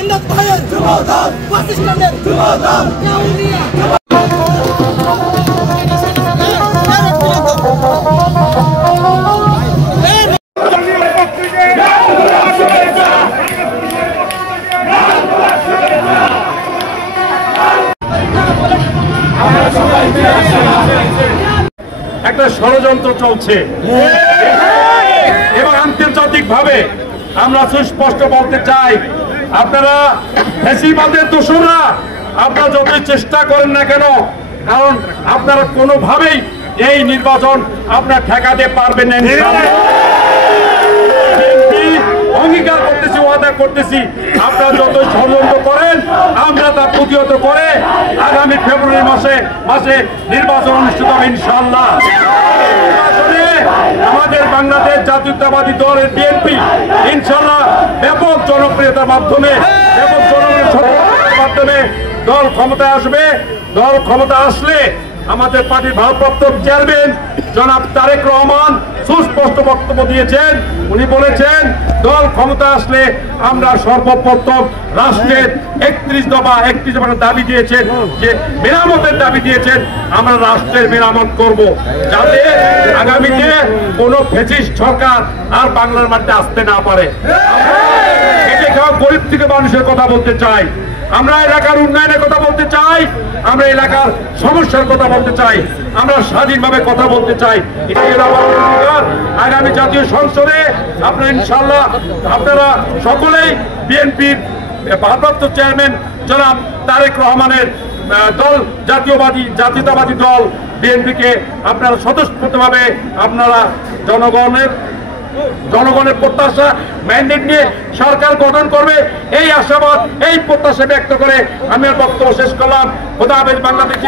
ইন্দাস ভাইয়ের যুবদল, পাকিস্তানের যুবদল, কাউনিয়া একটা ষড়যন্ত্র চলছে এবং আন্তর্জাতিকভাবে আমরা সুস্পষ্ট বলতে চাই, আপনারা ফ্যাসিবাদের দোষরা আপনারা যতই চেষ্টা করেন না কেন, কারণ আপনারা কোনোভাবেই এই নির্বাচন আপনারা ঠেকাতে পারবেন না। অঙ্গীকার করতেছি, ওয়াদা করতেছি, আপনারা যতই ষড়যন্ত্র করেন আমরা তা প্রতিহত করে আগামী ফেব্রুয়ারি মাসে নির্বাচন অনুষ্ঠিত হবে ইনশাআল্লাহ। আমাদের বাংলাদেশ জাতীয়তাবাদী দলের বিএনপি ইনশাআল্লাহ ব্যাপক জনপ্রিয়তার মাধ্যমে দল ক্ষমতায় আসবে। দল ক্ষমতা আসলে আমাদের পার্টির ভারপ্রাপ্ত চেয়ারম্যান জনাব তারেক রহমান সুস্পষ্ট বক্তব্য দিয়েছেন। উনি বলেছেন দল ক্ষমতা আসলে আমরা সর্বপ্রথম রাষ্ট্রের 31 দফা দাবি দিয়েছেন, যে মেরামতের দাবি দিয়েছেন, আমরা রাষ্ট্রের মেরামত করব, যাতে আগামীতে কোনো ফ্যাসিস্ট সরকার আর বাংলার মাটিতে আসতে না পারে। খেটে খাওয়া গরিব থেকে মানুষের কথা বলতে চাই, আমরা এলাকার উন্নয়নের কথা বলতে চাই, আমরা এলাকার সমস্যার কথা বলতে চাই, আমরা স্বাধীনভাবে কথা বলতে চাই। আগামী জাতীয় সংসদে আপনারা ইনশাআল্লাহ আপনারা সকলেই বিএনপির ভারপ্রাপ্ত চেয়ারম্যান জনাব তারেক রহমানের দল জাতীয়তাবাদী দল বিএনপিকে আপনারা স্বতঃস্ফূর্তভাবে আপনারা জনগণের প্রত্যাশা ম্যান্ডেট নিয়ে সরকার গঠন করবে, এই আশাবাদ এই প্রত্যাশা ব্যক্ত করে আমি বক্তব্য শেষ করলাম। খোদা হাফেজ। বাংলাদেশ।